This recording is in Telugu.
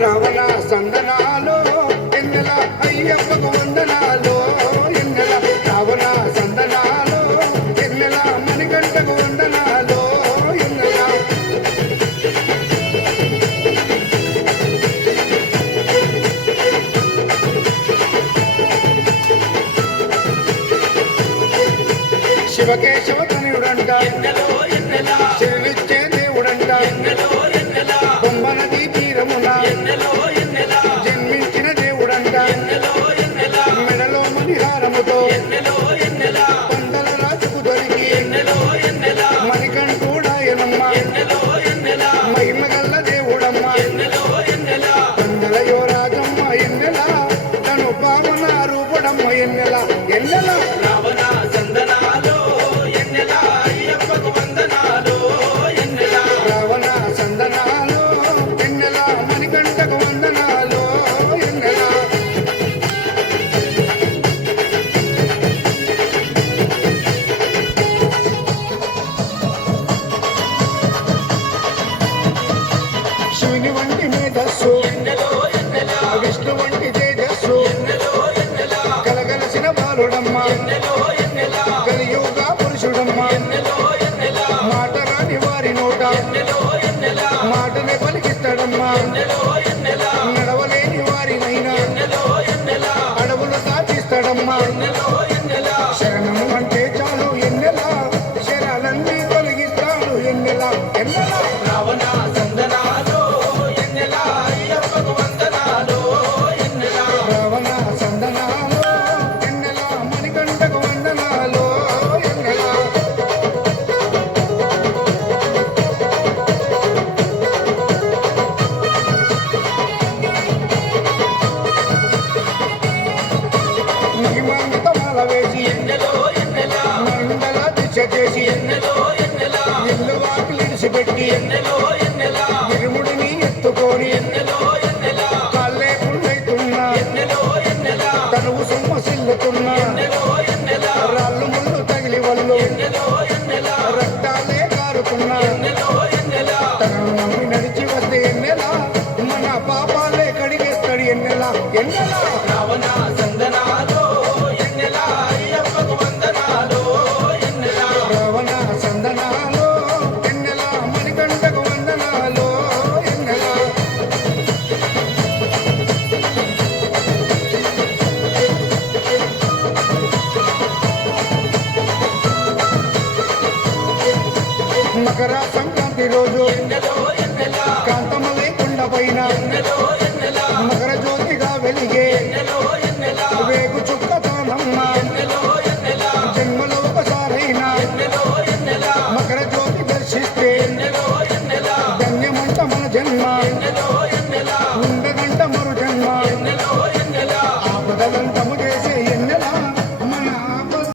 రావణ సందనాలు ఎన్నెల అయ్యప్పకు వందనాలు ఎన్నెల రావణ సందనాలు ఎన్నెల మణికంఠకు వందనాలు ఎన్నెల శివకేశవ తనయుడంట శివునిచ్చే దేవుడంట బొమ్మనది తీరమున జన్మించిన దేవుడంట మెడలో మణిహారముతో పందల రాజుకు దొరికి మణికంఠుడాయనమ్మ మహిమగల్ల దేవుడమ్మ పందలయో రాజమ్మ ఎన్నెల తను పావన రూపుడమ్మ ఎన్నెల ఎన్నెల రావణ సందనాలు ఎన్నెల అయ్యప్పకు వందనాలు ఎన్నెల రావణ సందనాలు ఎన్నెల మణికంఠకు వందనాలు ఎన్నెల శివుని వంటి మేధస్సు ఎన్నెలో ఎన్నెల విష్ణు వంటి తేజస్సు ఎన్నెలో ఎన్నెల కలగలసిన బాలుడమ్మ ఎన్నెలో ఎన్నెల కలియుగ పురుషుడమ్మ ఎన్నెలో ఎన్నెల మాట రాని వారి నోట ఎన్నెలో ఎన్నెల మాటనే పలికిస్తాడమ్మ ఎన్నెలో ఎన్నెల నడవలేని వారినైనా ఎన్నెలో ఎన్నెల అడవులు దాటిస్తాడమ్మ ఎన్నెలో ఎన్నెల శరణము అంటే చాలు ఎన్నెల శరాలన్నీ తొలగిస్తాడు ఎన్నెల ఎన్నెల రావణ సందనాలు ఎన్నెల అయ్యప్పకు వందనాలు ఎన్నెల రావణ సందనాలు ఎన్నెల మణికంఠకు వందనాలు ఎన్నెల మహిమాంతమాల వేసి ఎన్నెలో ఎన్నెల మండల దిశ చేసి ఎన్నెలో ఎన్నెల ఇల్లు వాకిలి ఇడిసిపెట్టి ఎన్నెలో ఎన్నెల ఇరుముడిని ఎత్తుకొని ఎన్నెలో ఎన్నెల కాళ్ళే పుల్లైతున్నా ఎన్నెలో ఎన్నెల తనువు సొమ్మసిల్లుతున్నా ఎన్నెలో ఎన్నెల రాళ్ళు ముళ్ళు తగిలి వల్లు ఎన్నెలో ఎన్నెల రక్తాలే కారుతున్నా ఎన్నెలో ఎన్నెల తనను నమ్మి నడిచి వస్తే ఎన్నెల మన పాపాలే కడిగేస్తాడు ఎన్నెల ఎన్నెల రావణ సందనాలు ఎన్నెల అయ్యప్పకు వందనాలు ఎన్నెల రావణ సందనాలు ఎన్నెల మణికంఠకు వందనాలు ఎన్నెల మకర సంక్రాంతి రోజు ఎన్నెలో ఎన్నెల కాంతమలై కొండ పైన ఎన్నెలో ఎన్నెల మకర జ్యోతిగా వెలిగే